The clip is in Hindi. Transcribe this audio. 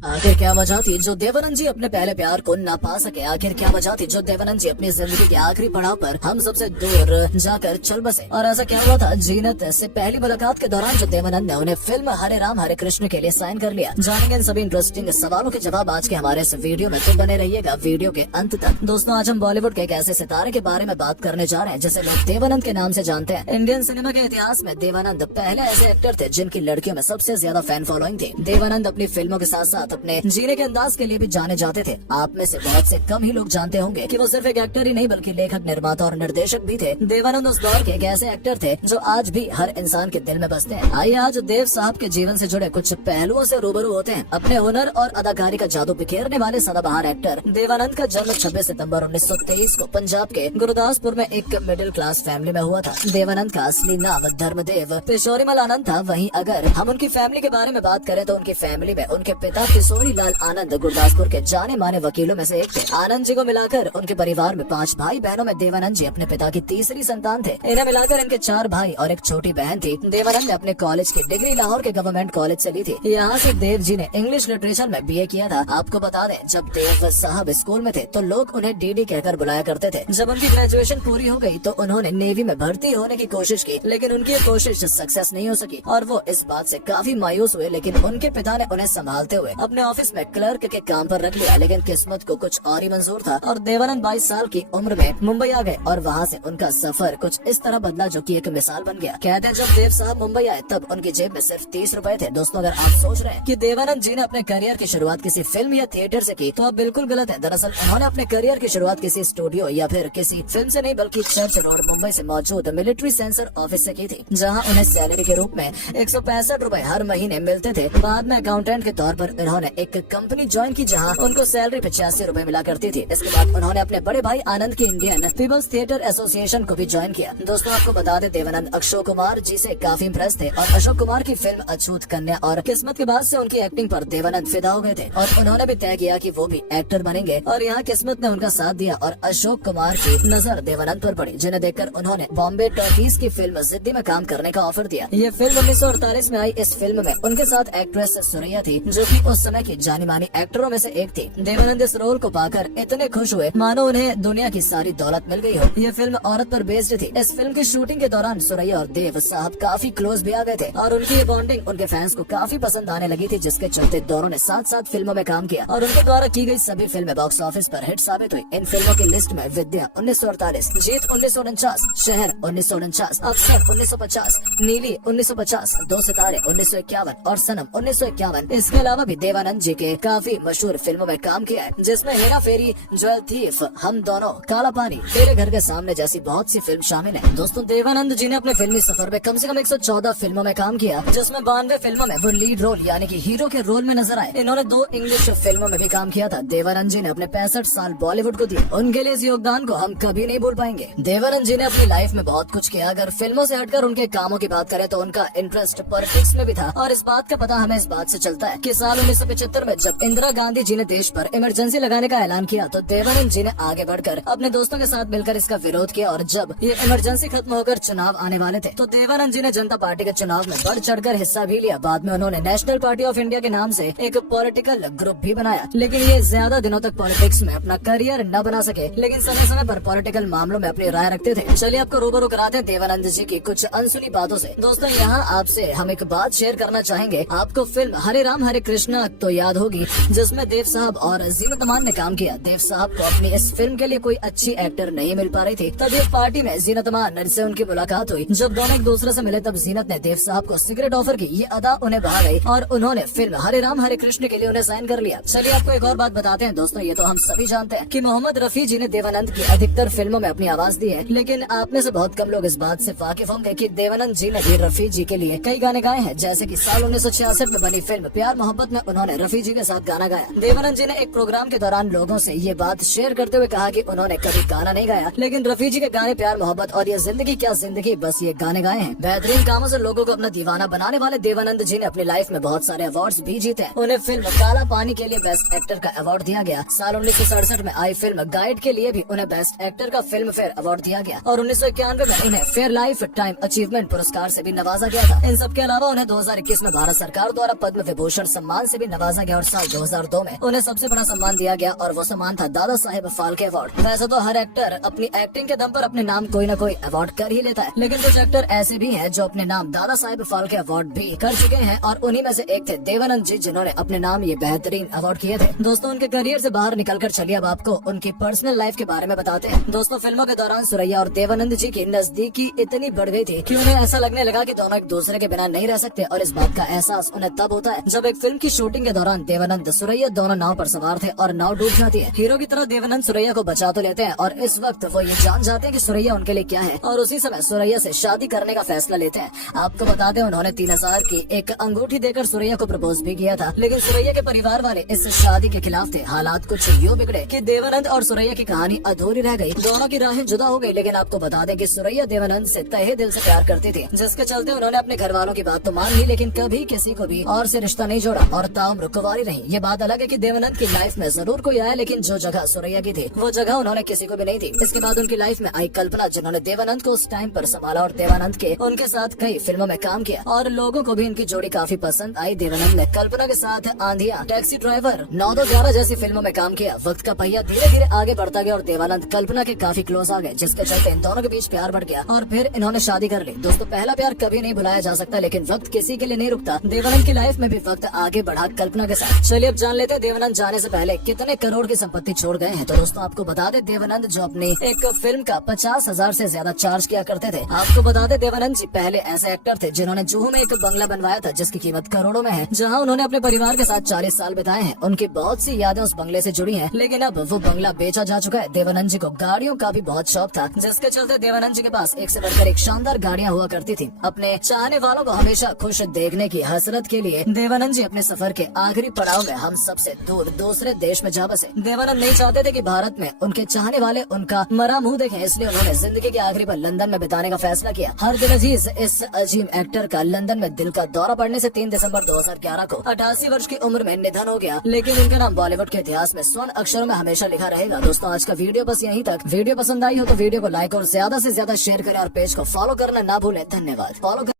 आखिर क्या वजह थी जो देवानंद जी अपने पहले प्यार को ना पा सके? आखिर क्या वजह थी जो देवानंद जी अपनी जिंदगी के आखिरी पड़ाव पर हम सबसे दूर जाकर चल बसे? और ऐसा क्या हुआ था जीनत से पहली मुलाकात के दौरान जो देवानंद ने उन्हें फिल्म हरे राम हरे कृष्ण के लिए साइन कर लिया? जानेंगे इन सभी इंटरेस्टिंग सवालों के जवाब आज के हमारे इस वीडियो में, तो बने रहिएगा वीडियो के अंत तक। दोस्तों, आज हम बॉलीवुड के एक ऐसे सितारे के बारे में बात करने जा रहे हैं जिसे लोग देवानंद के नाम से जानते हैं। इंडियन सिनेमा के इतिहास में देवानंद पहले ऐसे एक्टर थे जिनकी लड़कियों में सबसे ज्यादा फैन फॉलोइंग थी। देवानंद अपनी फिल्मों के साथ साथ अपने जीने के अंदाज के लिए भी जाने जाते थे। आप में से बहुत से कम ही लोग जानते होंगे कि वो सिर्फ एक एक्टर ही नहीं बल्कि लेखक, निर्माता और निर्देशक भी थे। देवानंद उस दौर के एक ऐसे एक्टर थे जो आज भी हर इंसान के दिल में बसते हैं। आइए आज देव साहब के जीवन से जुड़े कुछ पहलुओं से रूबरू होते हैं। अपने हुनर और अदाकारी का जादू बिखेरने वाले सदाबहार एक्टर देवानंद का जन्म 26 सितंबर 1923 को पंजाब के गुरदासपुर में एक मिडिल क्लास फैमिली में हुआ था। देवानंद का असली नाम धर्मदेव पेशोरीमल आनंद था। वहीं अगर हम उनकी फैमिली के बारे में बात करें तो उनकी फैमिली में उनके पिता किशोरी लाल आनंद गुरदासपुर के जाने माने वकीलों में से एक थे। आनंद जी को मिलाकर उनके परिवार में 5 भाई बहनों में देवानंद जी अपने पिता की तीसरी संतान थे। इन्हें मिलाकर इनके 4 भाई और एक छोटी बहन थी। देवानंद ने अपने कॉलेज की डिग्री लाहौर के गवर्नमेंट कॉलेज से ली थी। यहाँ से देव जी ने इंग्लिश लिटरेचर में BA किया था। आपको बता दें, जब देव साहब स्कूल में थे तो लोग उन्हें DD कहकर बुलाया करते थे। जब उनकी ग्रेजुएशन पूरी हो गई तो उन्होंने नेवी में भर्ती होने की कोशिश की, लेकिन उनकी ये कोशिश सक्सेस नहीं हो सकी और वो इस बात से काफी मायूस हुए। लेकिन उनके पिता ने उन्हें संभालते हुए अपने ऑफिस में क्लर्क के काम पर रख लिया। लेकिन किस्मत को कुछ और ही मंजूर था और देवानंद 22 साल की उम्र में मुंबई आ गए और वहाँ से उनका सफर कुछ इस तरह बदला जो कि एक मिसाल बन गया। कहते हैं जब देव साहब मुंबई आए तब उनकी जेब में सिर्फ 30 रुपए थे। दोस्तों, अगर आप सोच रहे हैं कि देवानंद जी ने अपने करियर की शुरुआत किसी फिल्म या थिएटर से की तो आप बिल्कुल गलत है। दरअसल उन्होंने अपने करियर की शुरुआत किसी स्टूडियो या फिर किसी फिल्म से नहीं बल्कि चर्च रोड मुंबई से मौजूद मिलिट्री सेंसर ऑफिस से की थी, जहाँ उन्हें सैलरी के रूप में 165 रुपए हर महीने मिलते थे। बाद में अकाउंटेंट के तौर पर इन्होंने एक कंपनी ज्वाइन की जहाँ उनको सैलरी 85 रुपए मिला करती थी। इसके बाद उन्होंने अपने बड़े भाई आनंद की इंडियन पीपल्स थिएटर एसोसिएशन को भी ज्वाइन किया। दोस्तों, आपको बता दें देवानंद अशोक कुमार जी से काफी इम्प्रेस थे और अशोक कुमार की फिल्म अछूत कन्या और किस्मत के बाद से उनकी एक्टिंग पर देवानंद फिदा हो गए थे और उन्होंने भी तय किया कि वो भी एक्टर बनेंगे। और यहाँ किस्मत ने उनका साथ दिया और अशोक कुमार की नजर देवानंद पर पड़ी, जिन्हें देखकर उन्होंने बॉम्बे टॉकीज की फिल्म जिद्दी में काम करने का ऑफर दिया। ये फिल्म 1948 में आई। इस फिल्म में उनके साथ एक्ट्रेस सुरैया थी जो कि उस समय की जानी मानी एक्टरों में से एक थी। देवानंद इस रोल को पाकर इतने खुश हुए मानो उन्हें दुनिया की सारी दौलत मिल गई हो। ये फिल्म औरत पर बेस्ड थी। इस फिल्म की शूटिंग के दौरान सुरैया और देव साहब काफी क्लोज भी आ गए थे और उनकी ये बॉन्डिंग उनके फैंस को काफी पसंद आने लगी थी, जिसके चलते दोनों ने साथ फिल्मों में काम किया और उनके द्वारा की गई सभी फिल्में बॉक्स ऑफिस पर हिट साबित हुई। इन फिल्मों की लिस्ट में विद्या 1948, जीत 1949, शहर 1949, अफसर 1950, नीली 1950, दो सितारे 1951 और सनम 1951। इसके अलावा भी देवानंद जी के काफी मशहूर फिल्मों में काम किया है, जिसमें हेरा फेरी, ज्वेल थीफ, हम दोनों, काला पानी, तेरे घर के सामने जैसी बहुत सी फिल्म शामिल है। दोस्तों, देवानंद जी ने अपने फिल्मी सफर में कम से कम 114 फिल्मों में काम किया, जिसमें 92 फिल्मों में वो लीड रोल यानी कि हीरो के रोल में नजर आए। इन्होंने 2 इंग्लिश फिल्मों में भी काम किया था। देवानंद जी ने अपने 65 साल बॉलीवुड को दिए। उनके लिए इस योगदान को हम कभी नहीं भूल पाएंगे। देवानंद जी ने अपनी लाइफ में बहुत कुछ किया। अगर फिल्मों से हटकर उनके कामों की बात करें तो उनका इंटरेस्ट पॉलिटिक्स में भी था और इस बात का पता हमें इस बात से चलता है कि साल 1975 में जब इंदिरा गांधी जी ने देश पर इमरजेंसी लगाने का ऐलान किया तो देवानंद जी ने आगे बढ़कर अपने दोस्तों के साथ मिलकर इसका विरोध किया और जब ये इमरजेंसी खत्म होकर चुनाव आने वाले थे तो देवानंद जी ने जनता पार्टी के चुनाव में बढ़ चढ़कर हिस्सा भी लिया। बाद में उन्होंने नेशनल पार्टी ऑफ इंडिया के नाम से एक पॉलिटिकल ग्रुप भी बनाया, लेकिन ये ज्यादा दिनों तक पॉलिटिक्स में अपना करियर न बना सके, लेकिन समय समय पर पॉलिटिकल मामलों में अपनी राय रखते थे। चलिए आपको रूबरू कराते हैं देवानंद जी की कुछ अनसुनी बातों से। दोस्तों, यहाँ आपसे हम एक बात शेयर करना चाहेंगे। आपको फिल्म हरे राम हरे कृष्ण तो याद होगी, जिसमें देव साहब और जीनत अमान ने काम किया। देव साहब को अपनी इस फिल्म के लिए कोई अच्छी एक्टर नहीं मिल पा रही थी, तब एक पार्टी में जीनत अमान से उनकी मुलाकात हुई। जब दोनों एक दूसरे से मिले तब जीनत ने देव साहब को सिगरेट ऑफर की। ये अदा उन्हें भा गई और उन्होंने फिल्म हरे राम हरे कृष्ण के लिए उन्हें साइन कर लिया। चलिए आपको एक और बात बताते हैं। दोस्तों, ये तो हम सभी जानते हैं कि मोहम्मद रफी जी ने देवानंद की अधिकतर फिल्मों में अपनी आवाज दी है, लेकिन आप में से बहुत कम लोग इस बात से वाकिफ होंगे कि देवानंद जी ने भी रफी जी के लिए कई गाने गाए हैं। जैसे कि साल 1966 में बनी फिल्म प्यार मोहब्बत में उन्होंने रफी जी के साथ गाना गाया। देवानंद जी ने एक प्रोग्राम के दौरान लोगों से ये बात शेयर करते हुए कहा कि उन्होंने कभी गाना नहीं गाया, लेकिन रफी जी के गाने प्यार मोहब्बत और ये जिंदगी क्या जिंदगी बस ये गाने गाए हैं। बेहतरीन कामों से लोगों को अपना दीवाना बनाने वाले देवानंद जी ने अपनी लाइफ में बहुत सारे अवार्ड्स भी जीते हैं। उन्हें फिल्म काला पानी के लिए बेस्ट एक्टर का अवार्ड दिया गया। साल 1967 में आई फिल्म गाइड के लिए भी उन्हें बेस्ट एक्टर का फिल्म फेयर अवार्ड दिया गया और 1991 में उन्हें फेयर लाइफ टाइम अचीवमेंट पुरस्कार से भी नवाजा गया था। इन सब के अलावा उन्हें 2021 में भारत सरकार द्वारा पद्म विभूषण सम्मान से भी नवाजा गया और साल 2002 में उन्हें सबसे बड़ा सम्मान दिया गया और वो सम्मान था दादा साहेब फाल्के अवार्ड। वैसे तो हर एक्टर अपनी एक्टिंग के दम पर अपने नाम कोई न कोई अवार्ड कर ही लेता है, लेकिन कुछ एक्टर ऐसे भी हैं जो अपने नाम दादा साहेब फाल्के अवार्ड भी कर चुके हैं और उन्हीं में से एक थे देवानंद जी, जिन्होंने अपने नाम ये बेहतरीन अवार्ड किए थे। दोस्तों, उनके करियर से बाहर निकलकर चलिए अब आपको उनकी पर्सनल लाइफ के बारे में बताते हैं। दोस्तों, फिल्मों के दौरान सुरैया और देवानंद जी की नजदीकी इतनी बढ़ गई थी कि उन्हें ऐसा लगने लगा कि दोनों एक दूसरे के बिना नहीं रह सकते और इस बात का एहसास उन्हें तब होता है जब एक फिल्म की शूटिंग के दौरान देवानंद सुरैया दोनों नाव पर सवार थे और नाव डूब जाती है। हीरो की तरह देवानंद सुरैया को बचा तो लेते हैं और इस वक्त वो ये जान जाते हैं कि सुरैया उनके लिए क्या है और उसी समय सुरैया से शादी करने का फैसला लेते हैं। आपको बता दें, उन्होंने 3000 की एक अंगूठी देकर सुरैया को प्रपोज भी किया था, लेकिन सुरैया के परिवार वाले इस शादी के खिलाफ थे। हालात कुछ यूँ बिगड़े कि देवानंद और सुरैया की कहानी अधूरी रह गई। दोनों की राहें जुदा हो गई, लेकिन आपको बता दें कि सुरैया देवानंद से तहे दिल से प्यार करती थी, जिसके चलते उन्होंने अपने घर वालों की बात तो मान ली, लेकिन कभी किसी को भी और से रिश्ता नहीं जोड़ा और ताउम्र कुंवारी रही। ये बात अलग है कि देवानंद की लाइफ में जरूर कोई आया, लेकिन जो जगह सुरैया की थी वो जगह उन्होंने किसी को भी नहीं दी। इसके बाद उनकी लाइफ में आई कल्पना, जिन्होंने देवानंद को उस टाइम पर संभाला और देवानंद के उनके साथ कई फिल्मों में काम किया और लोगों को भी इनकी जोड़ी काफी पसंद आई। देवानंद ने कल्पना के साथ आंधिया, टैक्सी ड्राइवर, 9-11 जैसी फिल्मों में काम किया। वक्त का पहिया धीरे धीरे आगे बढ़ता गया और देवानंद कल्पना के काफी क्लोज आ गए, जिसके चलते इन दोनों के बीच प्यार बढ़ गया और फिर इन्होंने शादी कर ली। दोस्तों, पहला प्यार कभी नहीं भुलाया जा सकता, लेकिन वक्त किसी के लिए नहीं रुकता। देवानंद की लाइफ में भी वक्त आगे बढ़ा कल्पना के साथ। चलिए अब जान लेते हैं देवानंद जाने से पहले कितने करोड़ की संपत्ति छोड़ गए हैं। तो दोस्तों, आपको बता दें, देवानंद जो अपनी एक फिल्म का 50,000 से ज्यादा चार्ज किया करते थे। आपको बता दें, देवानंद जी पहले ऐसे एक्टर थे जिन्होंने जुहू में एक बंगला बनवाया था जिसकी कीमत करोड़ों में है, जहां उन्होंने अपने परिवार के साथ 40 साल बिताए हैं। उनकी बहुत सी यादें उस बंगले से जुड़ी हैं, लेकिन अब वो बंगला बेचा जा चुका है। देवानंद जी को गाड़ियों का भी बहुत शौक था, जिसके चलते देवानंद जी के पास एक से बढ़कर एक शानदार गाड़ियां हुआ करती थी। अपने चाहने वालों को हमेशा खुश देखने की हसरत के लिए देवानंद जी अपने सफर के आखिरी पड़ाव में हम सबसे दूर दूसरे देश में जा बसे। देवानंद नहीं चाहते थे कि भारत में उनके चाहने वाले उनका मरा मुंह देखें, इसलिए उन्होंने जिंदगी के आखिरी पर लंदन में बिताने का फैसला किया। हर दिल अजीज इस अजीम एक्टर का लंदन में दिल का दौरा पड़ने से 3 दिसंबर 2011 को 88 वर्ष की उम्र में निधन हो गया, लेकिन उनका नाम बॉलीवुड के इतिहास में स्वर्ण अक्षरों में हमेशा लिखा रहेगा। दोस्तों, आज का वीडियो बस यहीं तक। वीडियो पसंद आई हो तो वीडियो को लाइक और ज्यादा से ज्यादा शेयर करें और पेज को फॉलो करना ना भूलें। धन्यवाद। फॉलो